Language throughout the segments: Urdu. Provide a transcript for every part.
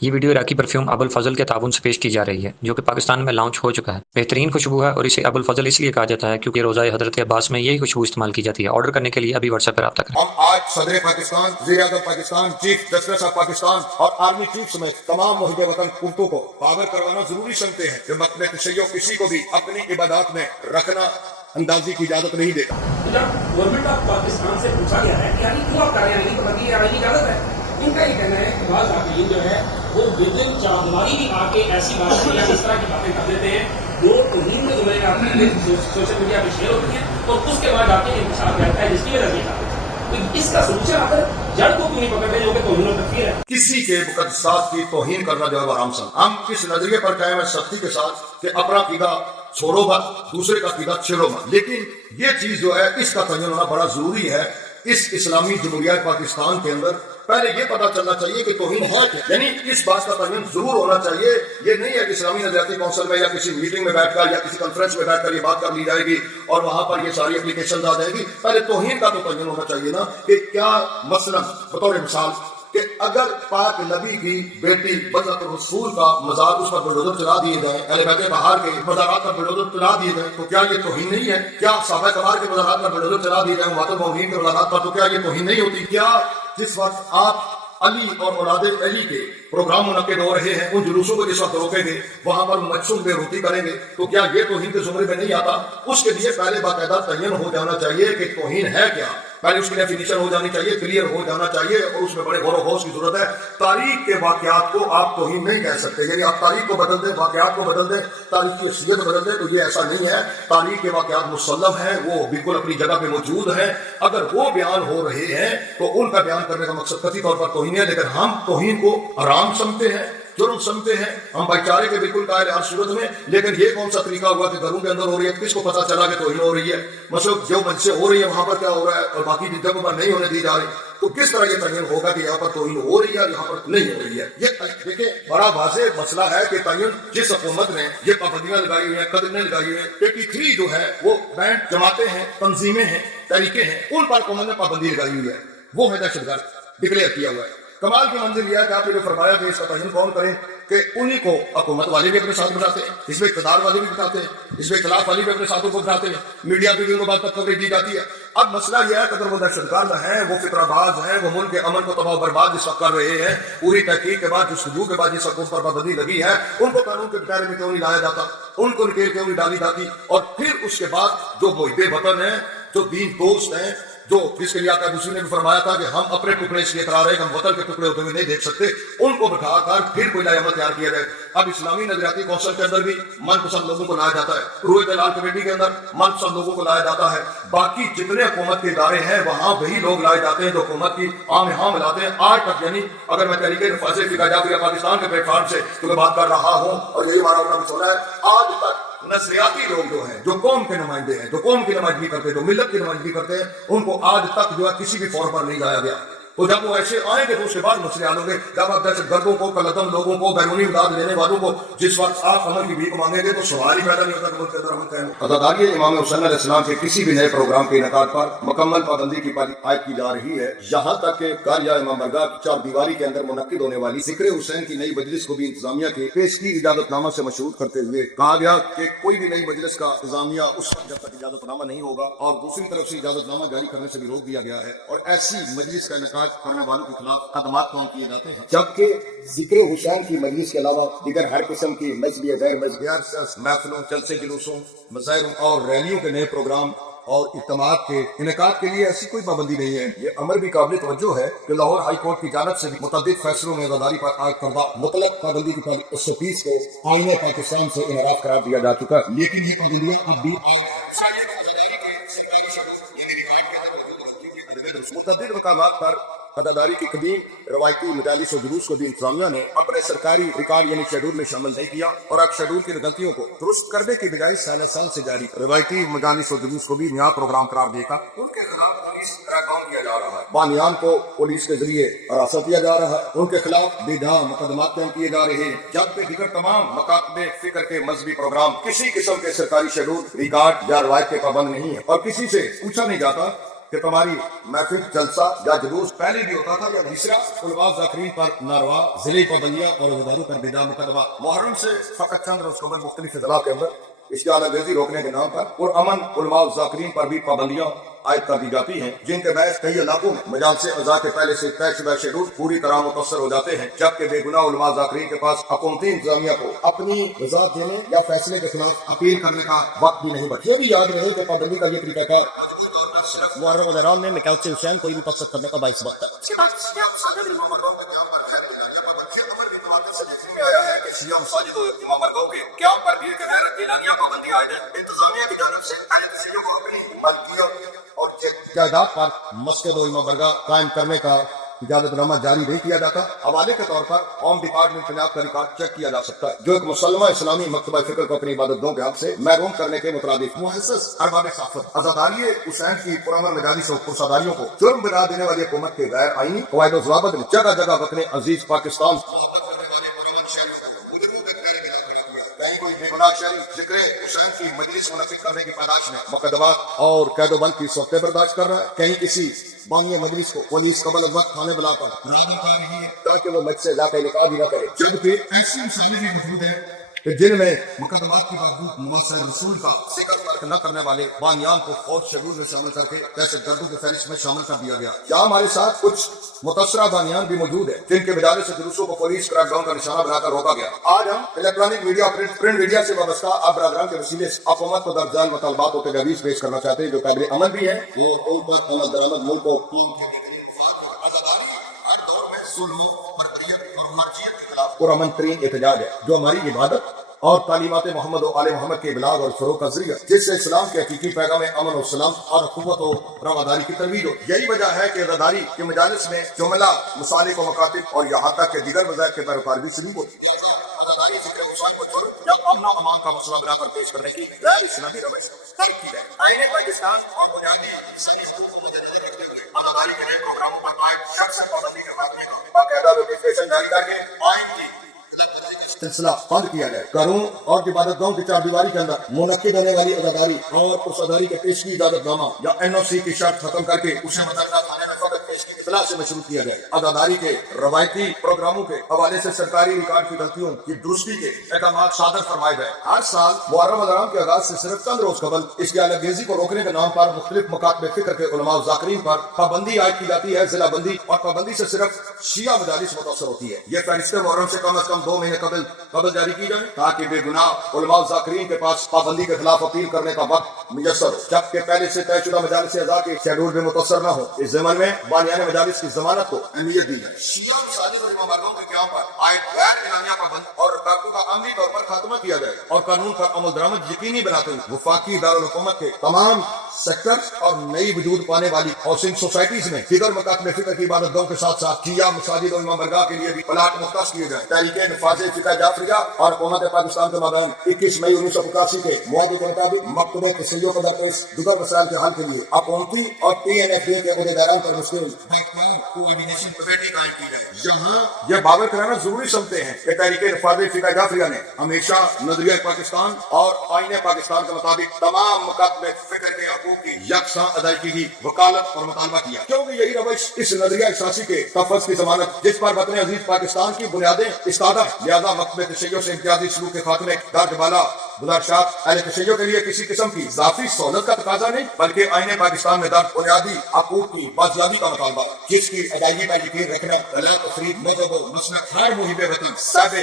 یہ ویڈیو عراقی پرفیوم ابو الفضل کے تعاون سے پیش کی جا رہی ہے جو کہ پاکستان میں لانچ ہو چکا ہے۔ بہترین خوشبو ہے اور اسے ابو الفضل اس لیے کہا جاتا ہے کیونکہ روزہ حضرت عباس میں یہی خوشبو استعمال کی جاتی ہے۔ آرڈر کرنے کے لیے ابھی واٹس ایپ پر رابطہ کریں۔ ہم آج صدر پاکستان، وزیر اعظم Pakistan, chief justice of Pakistan اور آرمی چیف سمیت تمام محب وطن کرتوں کو پاور کروانا ضروری سمجھتے ہیں کہ متن تشیع کسی کو بھی اپنی عبادات میں رکھنا اندازی کی اجازت نہیں دیتا۔ جب گورنمنٹ آف پاکستان سے پوچھا گیا ہے کہ یعنی کیوں آپ کر رہے ہیں، نہیں پتہ کہ آئینی اجازت ہے، ان کا یہ کہنا ہے کہ بعض عاقلین جو ہے وہ ودن چاندماری بھی آ کے ایسی باتیں یا اس طرح کی باتیں کر دیتے ہیں جو توہین میں جملے آتی سوشل میڈیا پہ شیئر ہوتی ہیں اور اس کے بعد آ کے انتشار کرتا ہے جس کی وجہ سے کرتے ہیں۔ تو اس کا سلوشن آخر جڑ کو کیوں نہیں پکڑتے جو کہ توہین و تکفیر ہے؟ کسی کے مقدسات کی توہین کرنا جو ہے وہ حرام سمجھ۔ ہم اس نظریے پر قائم ہیں سختی کے ساتھ کہ اپنا عقیدہ چھوڑو مت، دوسرے کا عقیدہ چھیڑو مت، لیکن یہ چیز جو ہے اس کا تعین ہونا بڑا ضروری ہے۔ اس اسلامی جمہوریہ پاکستان کے اندر پہلے یہ پتا چلنا چاہیے کہ توہین ہے کیا، یعنی اس بات کا تعین ضرور ہونا چاہیے۔ یہ نہیں ہے کہ اسلامی نظریاتی کونسل میں یا کسی میٹنگ میں بیٹھ کر یا کسی کانفرنس میں بیٹھ کر یہ بات کر لی جائے گی اور وہاں پر یہ ساری اپلیکیشن آ جائیں گی۔ پہلے توہین کا تو تعین ہونا چاہیے نا کہ کیا مثلا بطور مثال کہ اگر پاک نبی کی بیٹی بدرۃ الرسول کا مزار اس پر بلڈوزر چلا دیے جائیں، اہل بیت بہار کے مزارات پر بلڈوزر چلا دیے جائیں تو کیا یہ توہین نہیں ہے؟ کیا صحابہ کرام کے مزارات پر بلڈوزر چلا دیے جائیں امہات المؤمنین کے مزارات پر تو کیا یہ توہین نہیں ہوتی؟ کیا جس وقت آپ علی اور اولاد علی کے پروگرام منعقد ہو رہے ہیں، ان جلوسوں کو جس وقت روکیں گے، وہاں پر مجسوم بے روتی کریں گے تو کیا یہ توہین کے زمرے میں نہیں آتا؟ اس کے لیے پہلے باقاعدہ تعین ہو جانا چاہیے کہ توہین ہے کیا، پہلے اس کی ڈیفینیشن ہو جانی چاہیے، کلیئر ہو جانا چاہیے، اور اس میں بڑے غور و خوض کی ضرورت ہے۔ تاریخ کے واقعات کو آپ توہین نہیں کہہ سکتے، یعنی آپ تاریخ کو بدل دیں، واقعات کو بدل دیں، تاریخ کی اصلیت بدل دیں، تو یہ ایسا نہیں ہے۔ تاریخ کے واقعات مسلم ہیں، وہ بالکل اپنی جگہ پہ موجود ہیں، اگر وہ بیان ہو رہے ہیں تو ان کا بیان کرنے کا مقصد قطعی طور پر توہین ہے، لیکن ہم توہین کو حرام سمجھتے ہیں، جرم سمجھتے ہیں، ہم بھائی چارے کے بالکل قائل ہر صورت میں۔ لیکن یہ کون سا طریقہ ہوا کہ گھروں کے اندر ہو رہی ہے، کس کو پتا چلا کہ توہین ہو رہی ہے؟ مثلا جو مجلسیں ہو رہی ہے وہاں پر کیا ہو رہا ہے اور باقی جگہوں پر نہیں ہونے دی جا رہی، تو کس طرح یہ تعین ہوگا کہ یہاں پر توہین ہو رہی ہے اور یہاں پر نہیں ہو رہی ہے؟ یہ دیکھیں بڑا واضح مسئلہ ہے کہ تعین جس حکومت نے یہ پابندیاں لگائی ہوئی ہیں، قدریں لگائی ہوئی ہیں، 83 جو ہے وہ بینڈ جماعتیں ہیں، تنظیمیں ہیں، تحریکیں ہیں، ان پر حکومت نے پابندی لگائی ہوئی ہے، وہ ہے دہشت گرد ڈکلیئر کیا ہوا ہے۔ کمال کی منزل یہ ہے کہ آپ نے جو فرمایا کہ اس کا تعین کون کریں، کہ انہی کو حکومت والے بھی اپنے ساتھ بٹھاتے ہیں، اس میں اقتدار والے بھی بٹھاتے ہیں، اس میں اختلاف والے بھی اپنے ساتھوں کو بٹھاتے ہیں، میڈیا پہ بھی ان کو بات پر کوریج دی جاتی ہے۔ اب مسئلہ یہ ہے کہ اگر وہ دہشت گرد ہیں، وہ فطرہ باز ہیں، وہ ملک کے امن کو تباہ و برباد جس وقت کر رہے ہیں، پوری تحقیق کے بعد جستجو کے بعد جس وقت ان پر پابندی لگی ہے، ان کو قانون کے دائرے میں کیوں نہیں لایا جاتا، ان کو نکیل کیوں نہیں ڈالی جاتی؟ اور پھر اس کے بعد جو محب وطن ہیں، جو دین دوست ہیں، جو جس کے لیے آقا حسین نے بھی فرمایا تھا کہ ہم اپنے ٹکڑے اس لیے کرا رہے ہیں کہ ہم وطن کے ٹکڑے ہوتے ہوئے نہیں دیکھ سکتے، ان کو بٹھا کر پھر کوئی نیا عمل تیار کیا جائے۔ اب اسلامی نظریاتی کونسل کے اندر بھی من پسند لوگوں کو لایا جاتا ہے، روح دلال کمیٹی کے اندر من پسند لوگوں کو لایا جاتا ہے، باقی جتنے حکومت کے ادارے ہیں وہاں وہی لوگ لائے جاتے ہیں جو حکومت کی عام ہاں ملاتے ہیں۔ آج تک یعنی اگر میں تحریک نفاذ فقہ جعفریہ پاکستان کے پلیٹ فارم سے کیونکہ بات کر رہا ہوں اور یہی ہمارا اپنا مسئلہ ہے، آج تک نظریاتی لوگ جو ہیں، جو قوم کے نمائندے ہیں، جو قوم کی نمائندگی کرتے ہیں، جو ملت کی نمائندگی کرتے ہیں، ان کو آج تک جو ہے کسی بھی فور پر نہیں لایا گیا۔ تو جب وہ ایسے آئیں گے تو اس کے بعد مسئلے حل ہوں گے۔ جب آپ دہشت گردوں کو، کلعدم لوگوں کو، بیرونی امداد لینے والوں کو جس وقت آپ عمل کی بھیک مانگیں گے تو سوال ہی پیدا نہیں ہوتا کہ ملک کے اندر عمل قائم ہو۔ عزاداری امام حسین علیہ السلام کے کسی بھی نئے پروگرام کے انعقاد پر مکمل پابندی کی عائد کی جا رہی ہے، یہاں تک کہ قریہ امام برگاہ کی چار دیواری کے اندر منعقد ہونے والی ذکر حسین کی نئی مجلس کو بھی انتظامیہ کے پیش کی اجازت نامہ سے مشروط کرتے ہوئے کہا گیا کہ کوئی بھی نئی مجلس کا انتظامیہ اس وقت جب تک اجازت نامہ نہیں ہوگا، اور دوسری طرف سے اجازت نامہ جاری کرنے سے بھی روک دیا گیا ہے، اور ایسی مجلس کا انعقاد کرنے والوں کے خدمات کام کیے جاتے ہیں، جبکہ ذکر حسین کی مجلس کے علاوہ دیگر ہر قسم کی مذہبی غیر مذہبی محفلوں، جلسے جلوسوں، مظاہروں اور ریلیوں کے نئے پروگرام اور اجتماعات کے انعقاد کے لیے ایسی کوئی پابندی نہیں ہے۔ یہ امر بھی قابل توجہ ہے کہ لاہور ہائی کورٹ کی جانب سے بھی متعدد فیصلوں میں عزاداری پر عائد کردہ مطلق پابندی کی 130 کے آئین پاکستان سے انحراف قرار دیا جا چکا ہے، لیکن یہ پابندیاں اب بھی متعدد مقامات پر عزاداری کی قدیم روایتی مجالس و جلوس کو بھی انتظامیہ نے اپنے سرکاری ریکارڈ یعنی شیڈول میں شامل نہیں کیا، اور اب شیڈول کی غلطیوں کو درست کرنے کی بجائے سال سال سے جاری روایتی مجالس و جلوس کو بھی نیا پروگرام قرار دے کر ان کے خلاف کام کیا جا رہا ہے۔ بانیان کو پولیس کے ذریعے ہراساں کیا جا رہا ہے، ان کے خلاف بے جہاں مقدمات قائم کیے جا رہے ہیں، جبکہ دیگر تمام مکاتب فکر کے مذہبی پروگرام کسی قسم کے سرکاری شیڈول، ریکارڈ یا روایت کے پابند نہیں ہے، اور کسی سے پوچھا نہیں جاتا کہ تمہاری محفل جلسہ یا جلوس پہلے بھی ہوتا تھا یا تیسرا علماء ذاکرین پر ناروا ضلعی پابندیاں اور عہدیداروں پر بدعا مقدمہ محرم سے فقط چند روز قبل مختلف اضلاع کے اندر اشتعال انگیزی روکنے کے نام پر پرامن علماء ذاکرین پر بھی پابندیاں عائد کر دی جاتی ہیں، جن کے باعث کئی علاقوں میں مجالس اعضاء کے پہلے سے طے شدہ شیڈول پوری طرح متاثر ہو جاتے ہیں، جبکہ بے گناہ علماء ذاکرین کے پاس حکومتی انتظامیہ کو اپنی وضاحت دینے یا فیصلے کے خلاف اپیل کرنے کا وقت بھی نہیں بچا۔ یہ بھی یاد رہے کہ پابندی کا یہ طریقہ کار محرم دوران میں میکاؤ سے حسین کوئی بھی مقصد کرنے کا باعث بنتا ہے۔ اس کے بعد اور جائیداد پر مسجد و امام برگاہ قائم کرنے کا اجازت نامہ جاری نہیں کیا جاتا۔ حوالے کے طور پر ہوم ڈپارٹمنٹ پنجاب کا ریکارڈ چیک کیا جا سکتا ہے، جو ایک مسلمہ اسلامی مکتبہ فکر کو اپنی عبادت گاہوں کے حق سے محروم کرنے کے مترادف محسس ارباب ثقافت عزاداری حسین کی پرامن مجالس و پرساداریوں کو جرم بنا دینے والی حکومت کے غیر آئینی قواعد و ضوابط میں جگہ جگہ وطن عزیز پاکستان کوئی بے گناہ شہری ذکر حسین کی مجلس منعقد کرنے کی پاداش میں مقدمات اور قید و بند کی صورتیں برداشت کر رہا ہے، کہیں کسی بامی مجلس کو پولیس قبل از وقت تھانے بلا کر رات کر رہی ہے تاکہ وہ مجھ سے لا کے نکاح بھی نہ کرے، جبکہ ایسی مسائل بھی موجود ہیں کہ جن میں مقدمات کے باوجود ممثل رسول کا ذکر نہ کرنے والے بانیان کو فوج شیڈول میں شامل کر کے دہشت گردوں کی فہرست میں شامل کر دیا گیا۔ کیا ہمارے ساتھ کچھ متاثرہ بانیان بھی موجود ہیں جن کے مجالس سے جلوسوں کو پولیس کریک ڈاؤن کا نشانہ بنا کر روکا گیا؟ آج ہم الیکٹرانک میڈیا پرنٹ میڈیا سے وابستہ آپ برادران کے وسیلے سے حکومت کو درجان مطالبات و تجاویز پیش کرنا چاہتے ہیں جو قابل عمل بھی ہے، وہ ان پر عمل درآمد ملک کو پرامن ترین احتجاج ہے، جو ہماری عبادت اور تعلیمات محمد و آل محمد کے ابلاغ اور فروغ کا ذریعہ، جس سے اسلام کے حقیقی پیغام امن و سلام اور قوت و رواداری کی ترویج ہو۔ یہی وجہ ہے کہ عزاداری کے مجالس میں جملہ مسالک و مکاتب اور یہاں تک کہ دیگر وظائف کے پیروکار بھی شریک ہوتے ہیں۔ امان کا مسئلہ بنا کر پیش کرنے کی غیر اسلامی روش ترک کی ہے۔ آئین پاکستان اور بنیادی عزاداری کے نئے پروگراموں پر قائم شخص پابندی کے وقت میں باقاعدہ نوٹیفکیشن جاری کر کے آئین کی سلسلہ بند کیا جائے۔ گھروں اور عبادت گاہوں کی چار دیواری کے اندر منعقد ہونے والی عزاداری اور پرساداری کے پیشگی اجازت نامہ یا NOC کی شرط ختم کر کے اسے متعلقہ تھانے میں فقط پیشگی اطلاع سے مشروع کیا جائے۔ عزاداری کے روایتی پروگراموں کے حوالے سے سرکاری ریکارڈ کی غلطیوں کی درستی کے احکامات صادر فرمائے گئے۔ ہر سال محرم الحرام کے آغاز سے صرف چند روز قبل اشتعال انگیزی کو روکنے کے نام پر مختلف مکاتب فکر کے علماء ذاکرین پر پابندی عائد کی جاتی ہے۔ ضلع بندی اور پابندی سے صرف شیعہ مجالس متاثر ہوتی ہے۔ یہ فہرست محرم سے کم از کم 2 مہینے قبل جاری کی جائے تاکہ بے گناہ علماء ذاکرین کے پاس پابندی کے خلاف اپیل کرنے کا وقت میسر ہو، جبکہ پہلے سے طے شدہ مجالس اعضاء کے شیڈول میں متاثر نہ ہو۔ اس ضمن میں بانیان مجالس کی ضمانت کو اہمیت دی جائے۔ شیعہ مساجد اور امامبارگاہوں کے قیام پر عائد غیر اعلانیہ پابند اور رکاوٹوں کا عملی طور پر خاتمہ کیا جائے اور قانون پر عمل درآمد یقینی بناتے ہوئے وفاقی دارالحکومت کے تمام سیکٹرز اور نئی وجود پانے والی ہاؤسنگ سوسائٹیز میں دیگر مکاتب فکر کی عبادت گاہوں کے ساتھ ساتھ شیعہ مساجد اور امامبارگاہ کے لیے بھی پلاٹ مختص کیے جائیں۔ تحریک نفاذ فقہ جعفریہ اور حکومت پاکستان کے مابین 21 مئی 1985 کے معاہدے کے مطابق مکتبہ تشیع کو درپیش دیگر مسائل کے حل کے لیے حکومتی اور TNFA کے عہدیداران پر مشتمل کوآرڈینیشن کمیٹی قائم کی جائے۔ یہاں یہ باور کرانا ضروری سمجھتے ہیں کہ تحریک نفاذ فقہ جعفریہ نے ہمیشہ نظریہ پاکستان اور آئین پاکستان کے مطابق تمام مکاتب فکر کے حقوق کی یکساں ادائیگی کی وکالت اور مطالبہ کیا، کیونکہ یہی روش اس نظریہ اساسی کے تفوض کی ضمانت جس پر وطن عزیز پاکستان کی بنیادیں استادہ، لہذا مکتب تشیع سے امتیازی سلوک کے خاتمے درج بالا گزارشات اہل تشیع کے لیے کسی قسم کی اضافی سہولت کا تقاضا نہیں بلکہ آئین پاکستان میں درج بنیادی حقوق کی بازیابی کا مطالبہ، جس کی ادائیگی پر یقین رکھنا لا تفریق مذہب و مسلک ہر محب وطن سب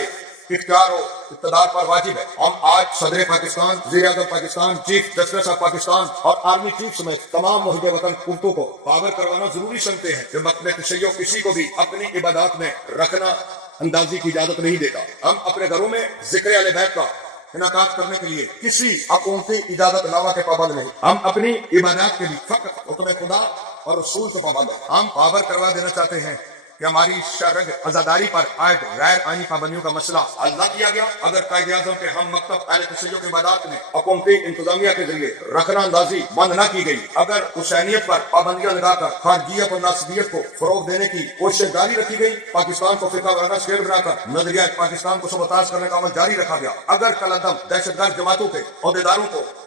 اختیار و اقتدار پر واجب ہے۔ ہم آج صدر پاکستان، وزیر اعظم Pakistan, chief justice of Pakistan اور آرمی چیف سمیت تمام محب وطن قوتوں کو پاور کروانا ضروری سمجھتے ہیں کہ مکتب تشیع کسی کو بھی اپنی عبادات میں رکھنا اندازی کی اجازت نہیں دیتا۔ ہم اپنے گھروں میں ذکر اہل بیت کا انعقاد کرنے کے لیے کسی حکومتی اجازت نامہ کے پابند نہیں، ہم اپنی عبادات کے لیے فقط حکم خدا اور رسول کو پابند ہیں۔ ہم پاور کروا دینا چاہتے ہیں کہ ہماری شرعی عزاداری پر عائد غیر آئینی پابندیوں کا مسئلہ حل نہ کیا گیا اگر قائد اعظم کے ہم مکتب اہل تشیع کی عبادات میں حکومتی انتظامیہ کے ذریعے رکھنا اندازی بند نہ کی گئی، اگر حسینیت پر پابندیاں لگا کر خارجیت اور ناصبیت کو فروغ دینے کی کوشش جاری رکھی گئی، پاکستان کو فرقہ وارانہ اسٹیٹ بنا کر نظریہ پاکستان کو سبوتاژ کرنے کا عمل جاری رکھا گیا، اگر کل عدم دہشت گرد جماعتوں کے عہدیداروں کو